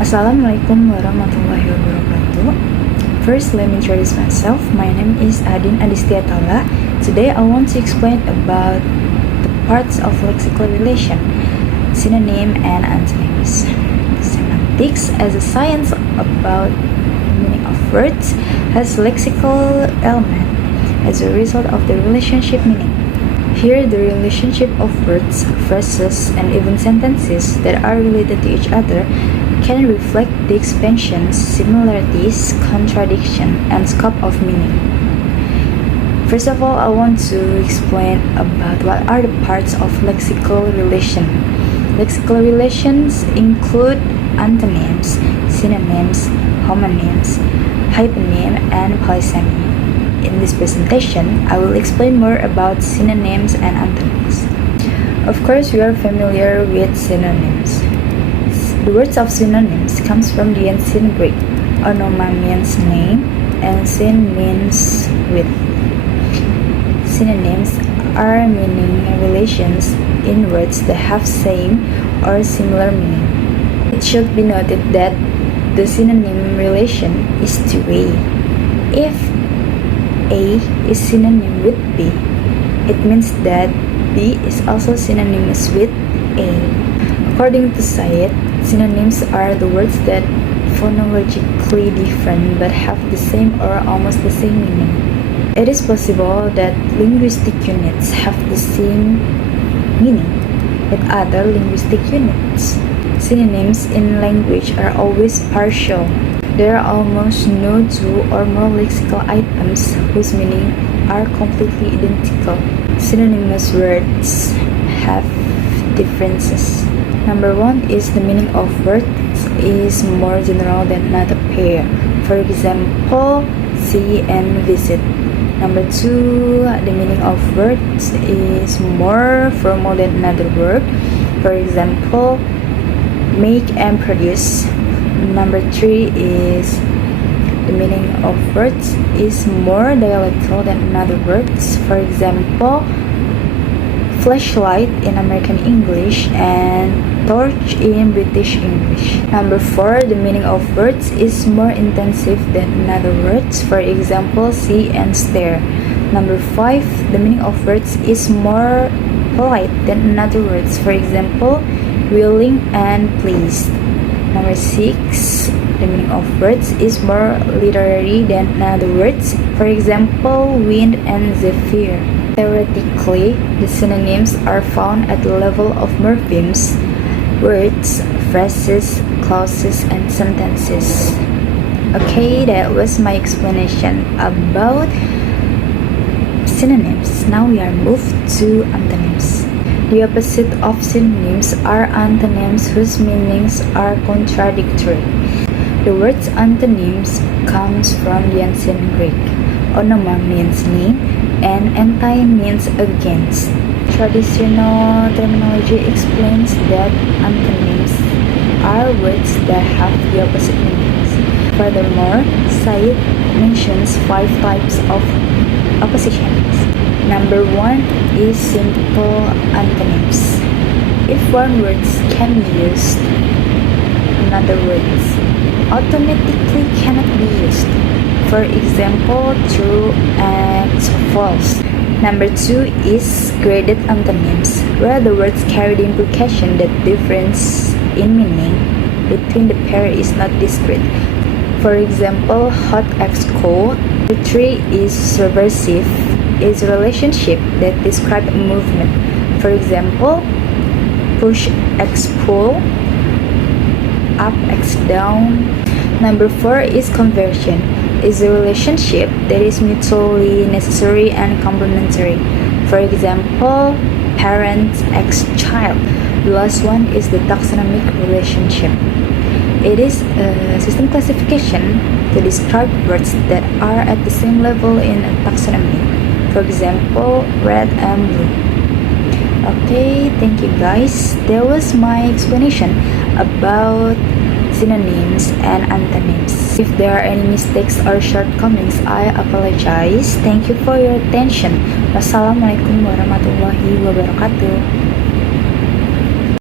Assalamualaikum warahmatullahi wabarakatuh. First, let me introduce myself. My name is Adin Adistiatala. Today, I want to explain about the parts of lexical relation, synonym and antonyms. Semantics, as a science about the meaning of words, has lexical element as a result of the relationship meaning. Here, the relationship of words, phrases, and even sentences that are related to each other can reflect the expansions, similarities, contradiction, and scope of meaning. First of all, I want to explain about what are the parts of lexical relation. Lexical relations include antonyms, synonyms, homonyms, hyponym, and polysemy. In this presentation, I will explain more about synonyms and antonyms. Of course, you are familiar with synonyms. The words of synonyms comes from the ancient Greek. Onoma means name, and syn means with. Synonyms are meaning relations in words that have same or similar meaning. It should be noted that the synonym relation is two-way. If A is synonym with B, it means that B is also synonymous with A. According to Syed, synonyms are the words that phonologically different but have the same or almost the same meaning. It is possible that linguistic units have the same meaning with other linguistic units. Synonyms in language are always partial. There are almost no two or more lexical items whose meaning are completely identical. Synonymous words have differences. Number one is the meaning of words is more general than another pair. For example, see and visit. Number two, the meaning of words is more formal than another word. For example, make and produce. Number three is the meaning of words is more dialectal than another words. For example, flashlight in American English and torch in British English. Number four, the meaning of words is more intensive than another words. For example, see and stare. Number five, the meaning of words is more polite than another words. For example, willing and pleased. Number six, the meaning of words is more literary than other words. For example, wind and zephyr. Theoretically, the synonyms are found at the level of morphemes, words, phrases, clauses, and sentences. Okay, that was my explanation about synonyms. Now we are moved to antonyms. The opposite of synonyms are antonyms whose meanings are contradictory. The word antonyms comes from the ancient Greek. Onoma means name and anti means against. Traditional terminology explains that antonyms are words that have the opposite meanings. Furthermore, Syed mentions 5 types of oppositions. Number one is simple antonyms. If one word can be used, another word automatically cannot be used. For example, true and false. Number two is graded antonyms, where the words carry the implication that difference in meaning between the pair is not discrete. For example, hot x cold. The three is subversive, is a relationship that describes a movement. For example, push x pull, up x down. Number four is conversion, is a relationship that is mutually necessary and complementary. For example, parent x child. The last one is the taxonomic relationship. It is a system classification to describe words that are at the same level in a taxonomy. For example, red and blue. Okay, thank you guys. That was my explanation about synonyms and antonyms. If there are any mistakes or shortcomings, I apologize. Thank you for your attention. Wassalamualaikum warahmatullahi wabarakatuh.